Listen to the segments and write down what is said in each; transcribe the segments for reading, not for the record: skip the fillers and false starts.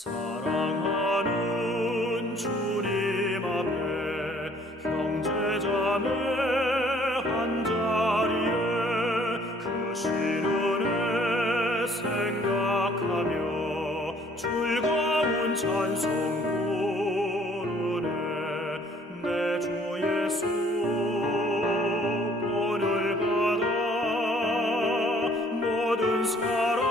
사랑하는 주님 앞에 형제자매 한자리에 그 신은혜 생각하며 즐거운 찬송 부르네. 내 주 예수 본을 받아 모든 사람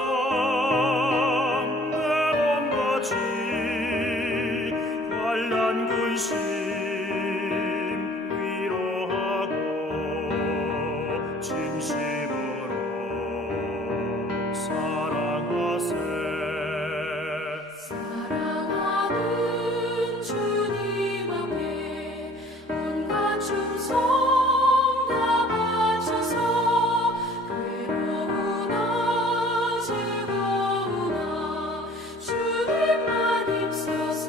환난 근심 위로하고 진심으로 사랑하세. 사랑하는 주님 앞에 온갖 충성 다 바쳐서 괴로우나 즐거우나 주님만 힘써서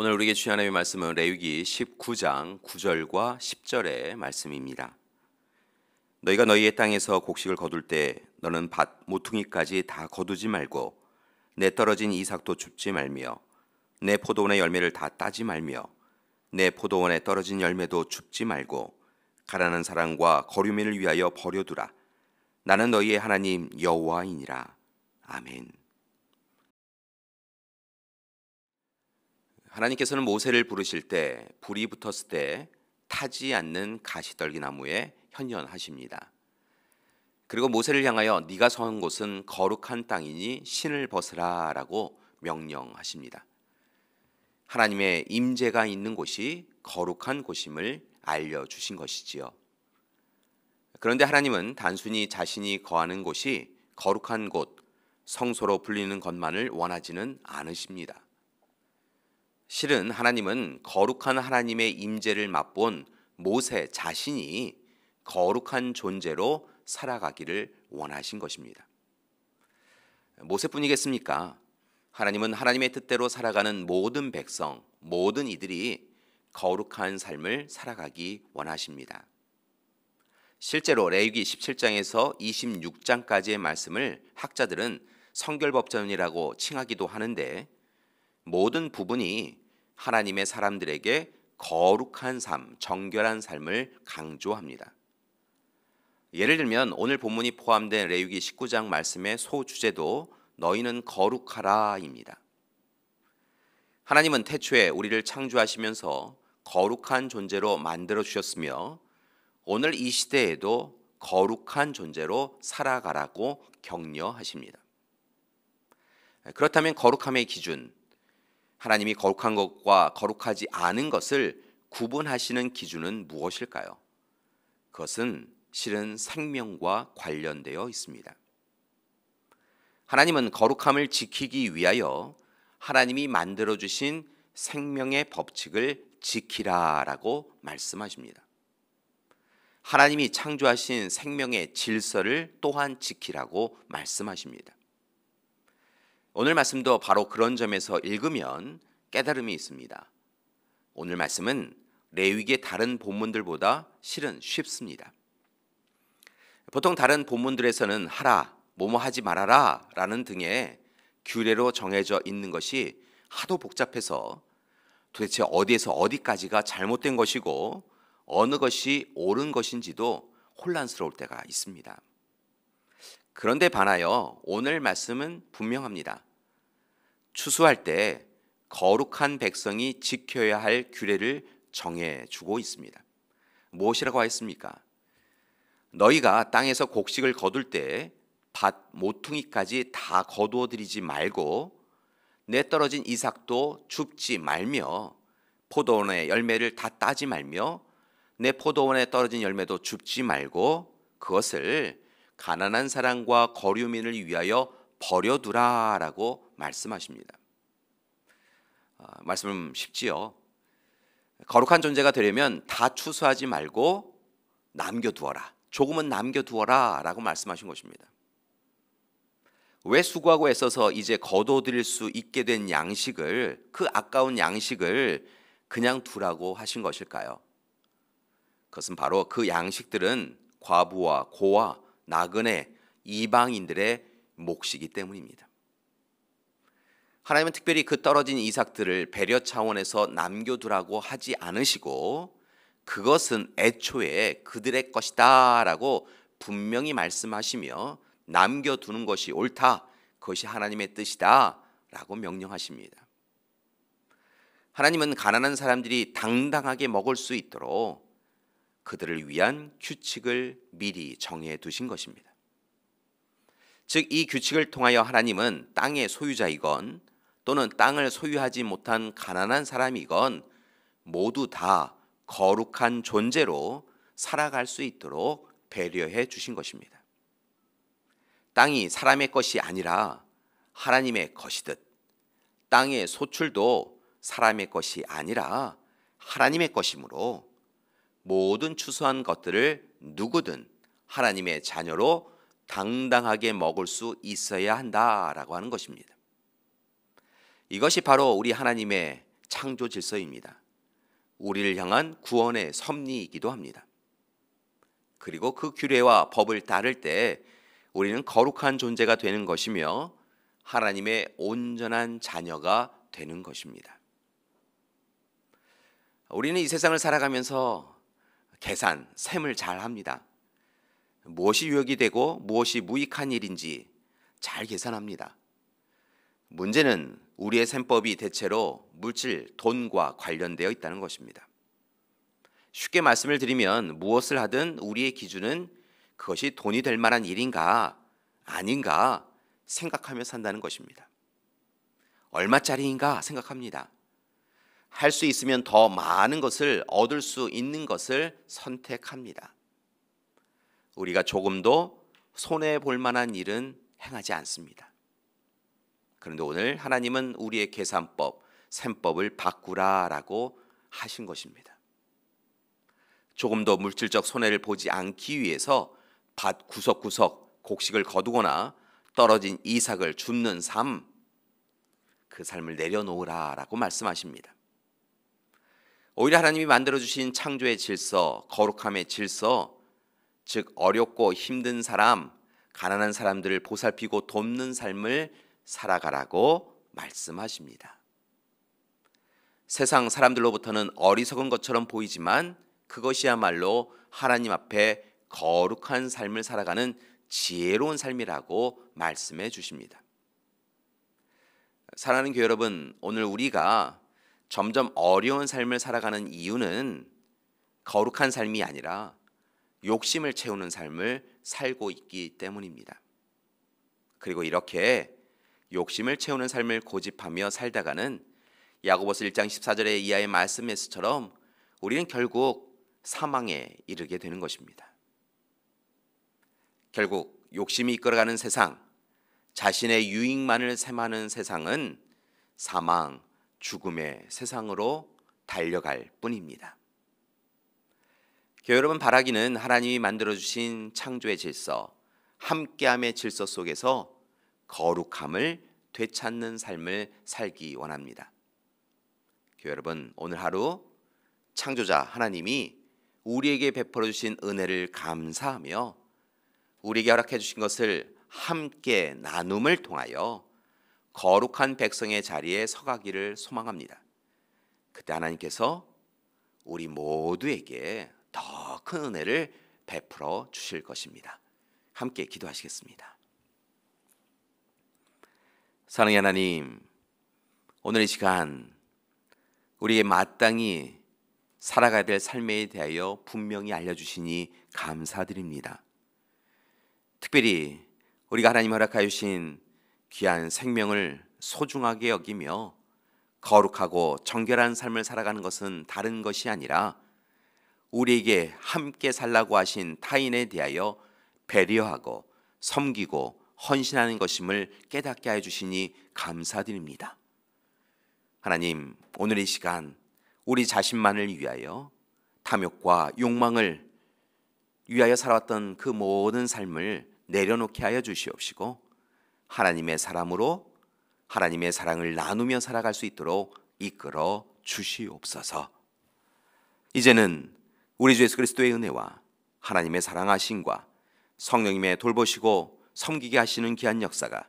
오늘 우리에게 주신 하나님의 말씀은 레위기 19장 9절과 10절의 말씀입니다. 너희가 너희의 땅에서 곡식을 거둘 때 너는 밭 모퉁이까지 다 거두지 말고 내 떨어진 이삭도 줍지 말며 내 포도원의 열매를 다 따지 말며 내 포도원에 떨어진 열매도 줍지 말고 가난한 사람과 거류민을 위하여 버려두라. 나는 너희의 하나님 여호와이니라. 아멘. 하나님께서는 모세를 부르실 때 불이 붙었을 때 타지 않는 가시떨기 나무에 현현하십니다. 그리고 모세를 향하여 네가 선 곳은 거룩한 땅이니 신을 벗으라 라고 명령하십니다. 하나님의 임재가 있는 곳이 거룩한 곳임을 알려주신 것이지요. 그런데 하나님은 단순히 자신이 거하는 곳이 거룩한 곳, 성소로 불리는 것만을 원하지는 않으십니다. 실은 하나님은 거룩한 하나님의 임재를 맛본 모세 자신이 거룩한 존재로 살아가기를 원하신 것입니다. 모세뿐이겠습니까? 하나님은 하나님의 뜻대로 살아가는 모든 백성, 모든 이들이 거룩한 삶을 살아가기 원하십니다. 실제로 레위기 17장에서 26장까지의 말씀을 학자들은 성결법전이라고 칭하기도 하는데 모든 부분이 하나님의 사람들에게 거룩한 삶, 정결한 삶을 강조합니다. 예를 들면 오늘 본문이 포함된 레위기 19장 말씀의 소주제도 너희는 거룩하라입니다. 하나님은 태초에 우리를 창조하시면서 거룩한 존재로 만들어 주셨으며 오늘 이 시대에도 거룩한 존재로 살아가라고 격려하십니다. 그렇다면 거룩함의 기준, 하나님이 거룩한 것과 거룩하지 않은 것을 구분하시는 기준은 무엇일까요? 그것은 실은 생명과 관련되어 있습니다. 하나님은 거룩함을 지키기 위하여 하나님이 만들어주신 생명의 법칙을 지키라라고 말씀하십니다. 하나님이 창조하신 생명의 질서를 또한 지키라고 말씀하십니다. 오늘 말씀도 바로 그런 점에서 읽으면 깨달음이 있습니다. 오늘 말씀은 레위기의 다른 본문들보다 실은 쉽습니다. 보통 다른 본문들에서는 하라, 뭐뭐 하지 말아라 라는 등의 규례로 정해져 있는 것이 하도 복잡해서 도대체 어디에서 어디까지가 잘못된 것이고 어느 것이 옳은 것인지도 혼란스러울 때가 있습니다. 그런데 반하여 오늘 말씀은 분명합니다. 추수할 때 거룩한 백성이 지켜야 할 규례를 정해주고 있습니다. 무엇이라고 하였습니까? 너희가 땅에서 곡식을 거둘 때 밭 모퉁이까지 다 거두어 들이지 말고 내 떨어진 이삭도 줍지 말며 포도원의 열매를 다 따지 말며 내 포도원에 떨어진 열매도 줍지 말고 그것을 가난한 사람과 거류민을 위하여 버려두라라고 말씀하십니다. 말씀 쉽지요. 거룩한 존재가 되려면 다 추수하지 말고 남겨두어라. 조금은 남겨두어라 라고 말씀하신 것입니다. 왜 수고하고 애써서 이제 거둬들일 수 있게 된 양식을, 그 아까운 양식을 그냥 두라고 하신 것일까요? 그것은 바로 그 양식들은 과부와 고아, 나그네, 이방인들의 몫이기 때문입니다. 하나님은 특별히 그 떨어진 이삭들을 배려 차원에서 남겨두라고 하지 않으시고 그것은 애초에 그들의 것이다 라고 분명히 말씀하시며 남겨두는 것이 옳다, 그것이 하나님의 뜻이다 라고 명령하십니다. 하나님은 가난한 사람들이 당당하게 먹을 수 있도록 그들을 위한 규칙을 미리 정해 두신 것입니다. 즉 이 규칙을 통하여 하나님은 땅의 소유자이건 또는 땅을 소유하지 못한 가난한 사람이건 모두 다 거룩한 존재로 살아갈 수 있도록 배려해 주신 것입니다. 땅이 사람의 것이 아니라 하나님의 것이듯 땅의 소출도 사람의 것이 아니라 하나님의 것이므로 모든 추수한 것들을 누구든 하나님의 자녀로 당당하게 먹을 수 있어야 한다라고 하는 것입니다. 이것이 바로 우리 하나님의 창조 질서입니다. 우리를 향한 구원의 섭리이기도 합니다. 그리고 그 규례와 법을 따를 때 우리는 거룩한 존재가 되는 것이며 하나님의 온전한 자녀가 되는 것입니다. 우리는 이 세상을 살아가면서 계산, 셈을 잘 합니다. 무엇이 유익이 되고 무엇이 무익한 일인지 잘 계산합니다. 문제는 우리의 셈법이 대체로 물질, 돈과 관련되어 있다는 것입니다. 쉽게 말씀을 드리면 무엇을 하든 우리의 기준은 그것이 돈이 될 만한 일인가 아닌가 생각하며 산다는 것입니다. 얼마짜리인가 생각합니다. 할 수 있으면 더 많은 것을 얻을 수 있는 것을 선택합니다. 우리가 조금도 손해볼 만한 일은 행하지 않습니다. 그런데 오늘 하나님은 우리의 계산법, 셈법을 바꾸라라고 하신 것입니다. 조금 더 물질적 손해를 보지 않기 위해서 밭 구석구석 곡식을 거두거나 떨어진 이삭을 줍는 삶, 그 삶을 내려놓으라라고 말씀하십니다. 오히려 하나님이 만들어주신 창조의 질서, 거룩함의 질서, 즉 어렵고 힘든 사람, 가난한 사람들을 보살피고 돕는 삶을 살아가라고 말씀하십니다. 세상 사람들로부터는 어리석은 것처럼 보이지만 그것이야말로 하나님 앞에 거룩한 삶을 살아가는 지혜로운 삶이라고 말씀해 주십니다. 사랑하는 교회 여러분, 오늘 우리가 점점 어려운 삶을 살아가는 이유는 거룩한 삶이 아니라 욕심을 채우는 삶을 살고 있기 때문입니다. 그리고 이렇게 욕심을 채우는 삶을 고집하며 살다가는 야고보서 1장 14절의 이하의 말씀에서처럼 우리는 결국 사망에 이르게 되는 것입니다. 결국 욕심이 이끌어가는 세상, 자신의 유익만을 셈하는 세상은 사망, 죽음의 세상으로 달려갈 뿐입니다. 교회 여러분, 바라기는 하나님이 만들어주신 창조의 질서, 함께함의 질서 속에서 거룩함을 되찾는 삶을 살기 원합니다. 교회 여러분, 오늘 하루 창조자 하나님이 우리에게 베풀어 주신 은혜를 감사하며 우리에게 허락해 주신 것을 함께 나눔을 통하여 거룩한 백성의 자리에 서가기를 소망합니다. 그때 하나님께서 우리 모두에게 더 큰 은혜를 베풀어 주실 것입니다. 함께 기도하시겠습니다. 사랑의 하나님, 오늘 이 시간 우리에게 마땅히 살아가야 될 삶에 대하여 분명히 알려주시니 감사드립니다. 특별히 우리가 하나님 허락하여 주신 귀한 생명을 소중하게 여기며 거룩하고 정결한 삶을 살아가는 것은 다른 것이 아니라 우리에게 함께 살라고 하신 타인에 대하여 배려하고 섬기고 헌신하는 것임을 깨닫게 하여 주시니 감사드립니다. 하나님, 오늘 이 시간 우리 자신만을 위하여 탐욕과 욕망을 위하여 살아왔던 그 모든 삶을 내려놓게 하여 주시옵시고 하나님의 사람으로 하나님의 사랑을 나누며 살아갈 수 있도록 이끌어 주시옵소서. 이제는 우리 주 예수 그리스도의 은혜와 하나님의 사랑하심과 성령님의 돌보시고 섬기게 하시는 귀한 역사가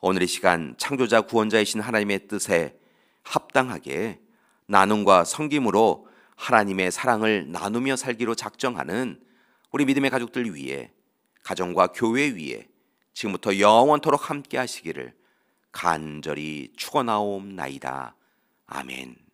오늘 이 시간 창조자 구원자이신 하나님의 뜻에 합당하게 나눔과 섬김으로 하나님의 사랑을 나누며 살기로 작정하는 우리 믿음의 가족들 위해, 가정과 교회 위에 지금부터 영원토록 함께 하시기를 간절히 축원하옵나이다. 아멘.